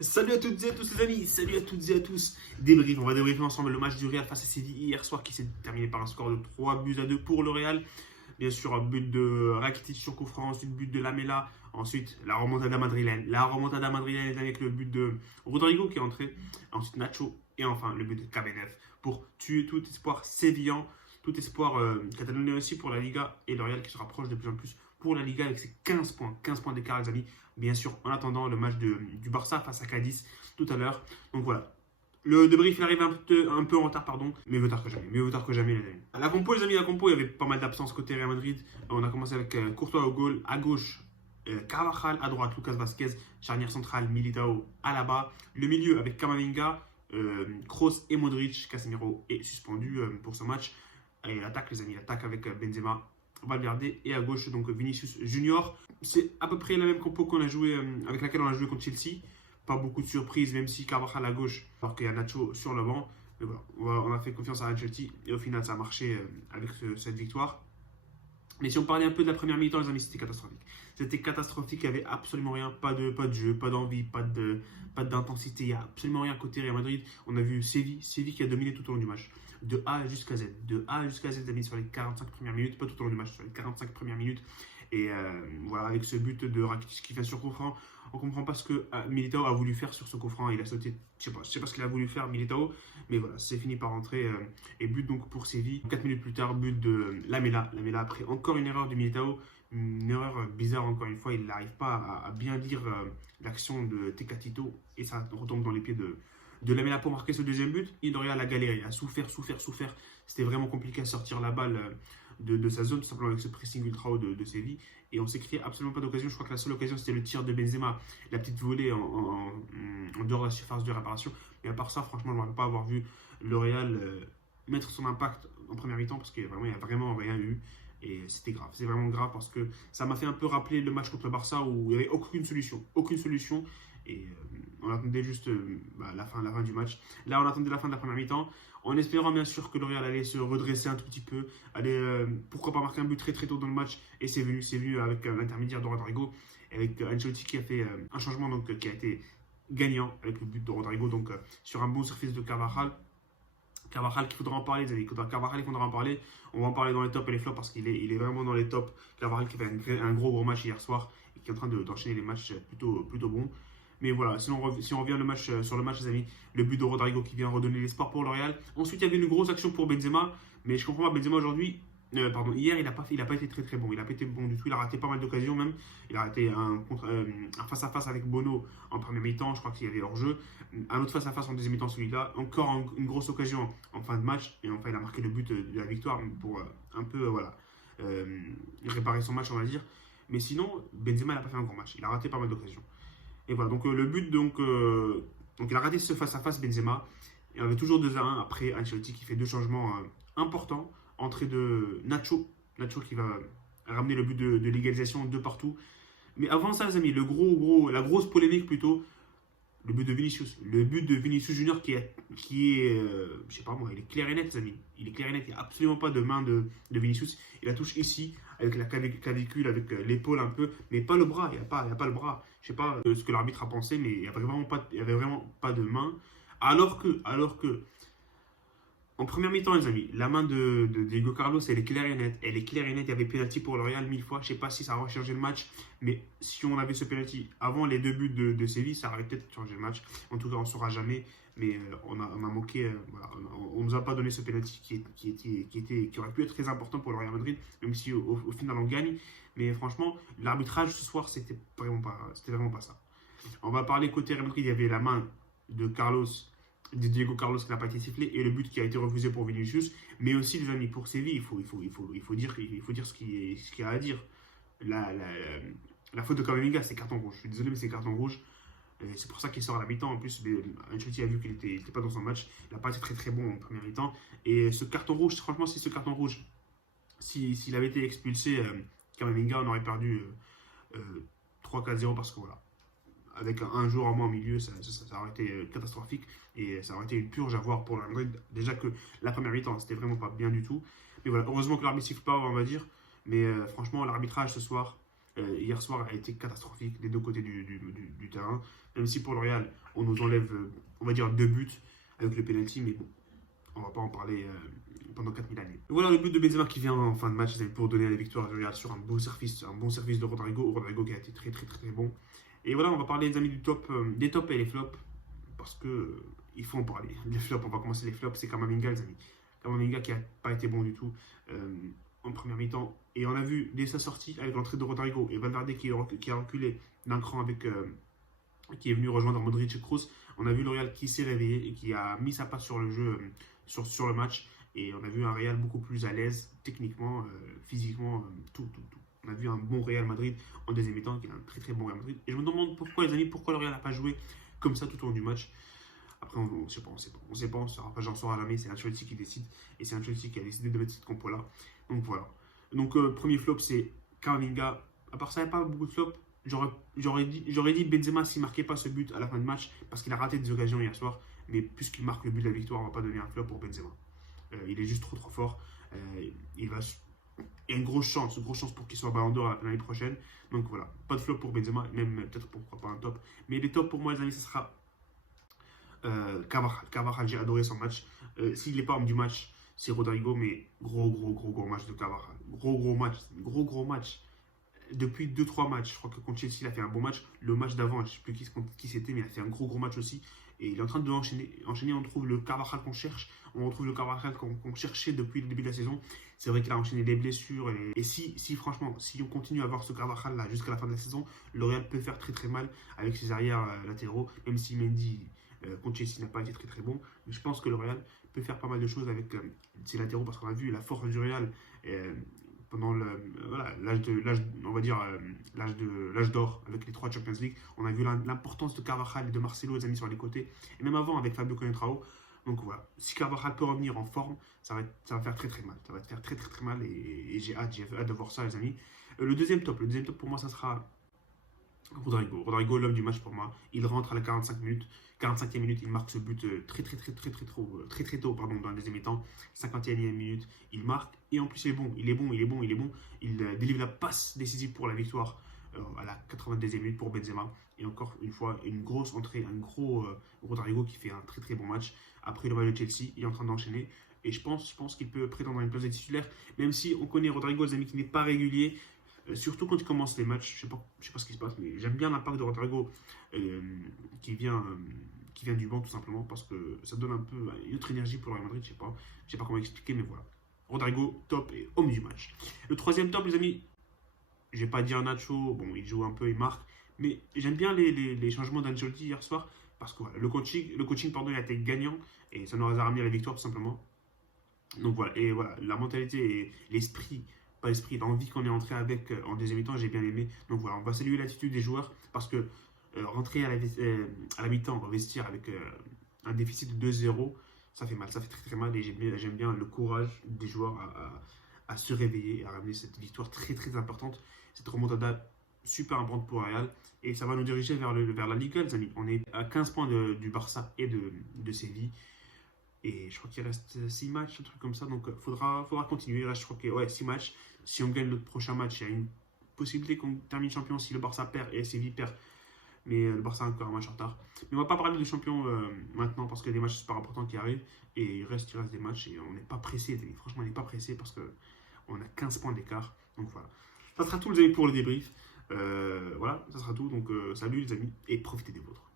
Salut à toutes et à tous les amis, salut à toutes et à tous. Débrief, on va débriefer ensemble le match du Real face à Séville hier soir qui s'est terminé par un score de 3 buts à 2 pour le Real. Bien sûr, un but de Rakitic sur coup franc, ensuite but de Lamela, ensuite la remontada madrilène. La remontada madrilène avec le but de Rodrigo qui est entré, ensuite Nacho et enfin le but de Cabenef pour tuer tout espoir sévillan, tout espoir catalonais aussi pour la Liga et le Real qui se rapproche de plus en plus pour la Liga avec ses 15 points d'écart les amis. Bien sûr, en attendant le match du Barça face à Cadiz tout à l'heure. Donc voilà, le débrief il arrive un peu en retard, pardon, mais mieux tard que jamais. Mieux vaut tard que jamais, les amis. La compo, les amis, la compo, il y avait pas mal d'absences côté Real Madrid. On a commencé avec Courtois au goal, à gauche, Carvajal, à droite, Lucas Vasquez, charnière centrale, Militao, Alaba. Le milieu avec Camavinga, Kroos et Modric. Casemiro est suspendu pour ce match. Et l'attaque, les amis, l'attaque avec Benzema, Valverde et à gauche donc Vinicius Junior. C'est à peu près la même compo qu'on a joué avec laquelle on a joué contre Chelsea. Pas beaucoup de surprises, même si Carvajal à gauche, alors qu'il y a Nacho sur le banc. Mais voilà, on a fait confiance à Ancelotti et au final ça a marché avec cette victoire. Mais si on parlait un peu de la première mi-temps, les amis, c'était catastrophique. C'était catastrophique, il n'y avait absolument rien, pas de jeu, pas d'envie, pas d'intensité, il n'y a absolument rien côté Real Madrid. On a vu Séville qui a dominé tout au long du match, de A jusqu'à Z. De A jusqu'à Z, les amis, sur les 45 premières minutes, pas tout au long du match, sur les 45 premières minutes. Et voilà, avec ce but de Rakitic qui vient sur coup franc, on ne comprend pas ce que Militao a voulu faire sur ce coup franc. Il a sauté, je sais pas ce qu'il a voulu faire Militao, mais voilà, c'est fini par rentrer. Et but donc pour Séville. 4 minutes plus tard, but de Lamela. Lamela après encore une erreur de Militao, une erreur bizarre encore une fois. Il n'arrive pas à bien lire l'action de Tecatito et ça retombe dans les pieds de Lamela pour marquer ce deuxième but. Il aurait à la galère, il a souffert. C'était vraiment compliqué à sortir la balle de sa zone, tout simplement avec ce pressing ultra haut de Séville. Et on s'est créé absolument pas d'occasion. Je crois que la seule occasion, c'était le tir de Benzema, la petite volée en dehors de la surface de réparation. Mais à part ça, franchement, je ne me rappelle pas avoir vu le Real mettre son impact en première mi-temps parce qu'il n'y a vraiment rien eu. Et c'était grave, c'est vraiment grave parce que ça m'a fait un peu rappeler le match contre le Barça où il n'y avait aucune solution. Aucune solution. Et on attendait juste la fin du match. Là, on attendait la fin de la première mi-temps en espérant bien sûr que le Real allait se redresser un tout petit peu, allait pourquoi pas marquer un but très très tôt dans le match. Et c'est venu avec l'intermédiaire de Rodrigo, avec Ancelotti qui a fait un changement donc, qui a été gagnant avec le but de Rodrigo donc sur un bon service de Carvajal. Carvajal qu'il faudra en parler, Carvajal il faudra en parler. On va en parler dans les tops et les flops parce il est vraiment dans les tops. Carvajal qui fait un gros match hier soir et qui est en train d'enchaîner les matchs plutôt bons. Mais voilà, si on revient sur le match, les amis, le but de Rodrigo qui vient redonner l'espoir pour le Real. Ensuite, il y avait une grosse action pour Benzema, mais je comprends pas, Benzema aujourd'hui, hier, il n'a pas été très très bon. Il n'a pas été bon du tout. Il a raté pas mal d'occasions même. Il a raté un face-à-face avec Bono en première mi-temps. Je crois qu'il y avait hors-jeu. Un autre face-à-face en deuxième mi-temps, celui-là. Encore une grosse occasion en fin de match. Et enfin, il a marqué le but de la victoire pour un peu réparer son match, on va dire. Mais sinon, Benzema n'a pas fait un grand match. Il a raté pas mal d'occasions. Et voilà, donc le but, donc il a raté ce face-à-face Benzema. Et on avait toujours 2-1 après Ancelotti qui fait deux changements importants. Entrée de Nacho. Nacho qui va ramener le but de l'égalisation de partout. Mais avant ça, les amis, la grosse polémique plutôt, le but de Vinicius. Le but de Vinicius Junior je sais pas moi, il est clair et net, les amis. Il est clair et net, il n'y a absolument pas de main de Vinicius. Il la touche ici, avec la clavicule, avec l'épaule un peu, mais pas le bras, il n'y a pas le bras. Je sais pas ce que l'arbitre a pensé, mais il n'y avait vraiment pas de main. Alors que en première mi-temps, les amis, la main de Diego Carlos, elle est claire et nette. Elle est claire et nette. Il y avait penalty pour le Real 1000 fois. Je ne sais pas si ça aurait changé le match, mais si on avait ce penalty avant les deux buts de Séville, ça aurait peut-être changé le match. En tout cas, on ne saura jamais. Mais on a manqué. Voilà, on ne nous a pas donné ce penalty qui aurait pu être très important pour le Real Madrid, même si au final on gagne. Mais franchement, l'arbitrage ce soir, c'était vraiment pas ça. On va parler côté Real Madrid. Il y avait la main de Diego Carlos qui n'a pas été sifflé et le but qui a été refusé pour Vinicius, mais aussi les amis pour Séville, il faut dire ce qu'il y a à dire. La faute de Camavinga, c'est carton rouge. Je suis désolé, mais c'est carton rouge. Et c'est pour ça qu'il sort à la mi-temps. En plus, Ancelotti a vu qu'il n'était pas dans son match. Il n'a pas été très très bon en première mi-temps. Et ce carton rouge, franchement, si ce carton rouge, s'il avait été expulsé, Camavinga, on aurait perdu 3-4-0 parce que voilà, avec un joueur en moins au milieu, ça aurait été catastrophique et ça aurait été une purge à voir pour le Madrid. Déjà que la première mi-temps, c'était vraiment pas bien du tout. Mais voilà, heureusement que l'arbitre siffle pas, on va dire. Mais franchement, l'arbitrage ce soir, hier soir, a été catastrophique des deux côtés du terrain. Même si pour le Real, on nous enlève, on va dire, 2 buts avec le penalty, mais bon, on va pas en parler pendant 4000 années. Voilà le but de Benzema qui vient en fin de match pour donner la victoire du Real sur un bon service de Rodrigo. Rodrigo qui a été très bon. Et voilà, on va parler, les amis, des tops et les flops, parce que il faut en parler. Les flops, on va commencer les flops, c'est Camavinga, les amis. Camavinga qui n'a pas été bon du tout en première mi-temps. Et on a vu dès sa sortie avec l'entrée de Rodrigo et Valverde qui a reculé d'un cran avec qui est venu rejoindre Modric et Kroos. On a vu le Real qui s'est réveillé et qui a mis sa patte sur le jeu, sur le match. Et on a vu un Real beaucoup plus à l'aise, techniquement, physiquement, tout. On a vu un bon Real Madrid en deuxième mi-temps, qui est un très bon Real Madrid. Et je me demande pourquoi, les amis, pourquoi le Real n'a pas joué comme ça tout au long du match. Après, on ne sait pas, on ne saura jamais, c'est Ancelotti qui décide. Et c'est Ancelotti qui a décidé de mettre cette compo-là. Donc voilà. Donc, premier flop, c'est Camavinga. À part ça, il n'y a pas beaucoup de flops. J'aurais dit Benzema s'il ne marquait pas ce but à la fin du match, parce qu'il a raté des occasions hier soir. Mais puisqu'il marque le but de la victoire, on ne va pas donner un flop pour Benzema. Il est juste trop fort. Il y a une grosse chance pour qu'il soit Ballon d'Or l'année prochaine. Donc voilà, pas de flop pour Benzema, même peut-être pourquoi pas un top. Mais les tops pour moi, les amis, ce sera Carvajal. J'ai adoré son match. S'il n'est pas homme du match, c'est Rodrigo, mais gros match de Carvajal. Gros match. Depuis 2-3 matchs, je crois que contre Chelsea, il a fait un bon match. Le match d'avant, je ne sais plus qui c'était, mais il a fait un gros match aussi. Et il est en train de enchaîner. On trouve le Carvajal qu'on cherche. On retrouve le Carvajal qu'on cherchait depuis le début de la saison. C'est vrai qu'il a enchaîné des blessures. Et franchement, si on continue à avoir ce Carvajal là jusqu'à la fin de la saison, le Real peut faire très mal avec ses arrières latéraux. Même si Mendy contre Chelsea n'a pas été très bon. Mais je pense que le Real peut faire pas mal de choses avec ses latéraux, parce qu'on a vu la force du Real pendant l'âge d'or avec les 3 Champions League. On a vu l'importance de Carvajal et de Marcelo, les amis, sur les côtés, et même avant avec Fabio Cannavaro. Donc voilà, si Carvajal peut revenir en forme, ça va faire très mal. Ça va faire très mal, et j'ai hâte de voir ça, les amis. Le deuxième top pour moi, ça sera Rodrigo, l'homme du match pour moi. Il rentre à la 45e minute, il marque ce but très tôt dans la deuxième mi-temps. 51e minute, il marque, et en plus il est bon. Il délivre la passe décisive pour la victoire à la 92e minute pour Benzema. Et encore une fois, une grosse entrée, un gros Rodrigo qui fait un très bon match. Après le match de Chelsea, il est en train d'enchaîner. Et je pense qu'il peut prétendre à une place de titulaire, même si on connaît Rodrigo, les amis, qui n'est pas régulier. Surtout quand il commence les matchs, je sais pas ce qui se passe, mais j'aime bien l'impact de Rodrigo qui vient du banc, tout simplement, parce que ça donne un peu une autre énergie pour le Real Madrid. Je sais pas comment expliquer, mais voilà. Rodrigo, top et homme du match. Le troisième top, les amis, je vais pas dire Nacho, bon, il joue un peu, il marque, mais j'aime bien les changements d'Ancelotti hier soir, parce que voilà, le coaching, il a été gagnant, et ça nous a ramené la victoire, tout simplement. Donc voilà, et voilà, la mentalité et l'esprit, l'envie qu'on est entré avec en deuxième mi-temps, j'ai bien aimé. Donc voilà, on va saluer l'attitude des joueurs, parce que rentrer à la mi-temps, au vestiaire avec un déficit de 2-0, ça fait mal, ça fait très mal, et j'aime bien le courage des joueurs à se réveiller et à ramener cette victoire très importante, cette remontada super importante pour Real, et ça va nous diriger vers la Liga, les amis. On est à 15 points du Barça et de Séville. Et je crois qu'il reste 6 matchs, un truc comme ça. Donc, il faudra continuer. Il reste, je crois que 6 matchs. Si on gagne notre prochain match, il y a une possibilité qu'on termine champion si le Barça perd et Séville perd. Mais le Barça a encore un match en retard. Mais on ne va pas parler de champion maintenant, parce qu'il y a des matchs super importants qui arrivent. Et il reste des matchs. Et on n'est pas pressé. Franchement, on n'est pas pressé parce qu'on a 15 points d'écart. Donc voilà. Ça sera tout, les amis, pour le débrief. Voilà, ça sera tout. Donc salut, les amis. Et profitez des vôtres.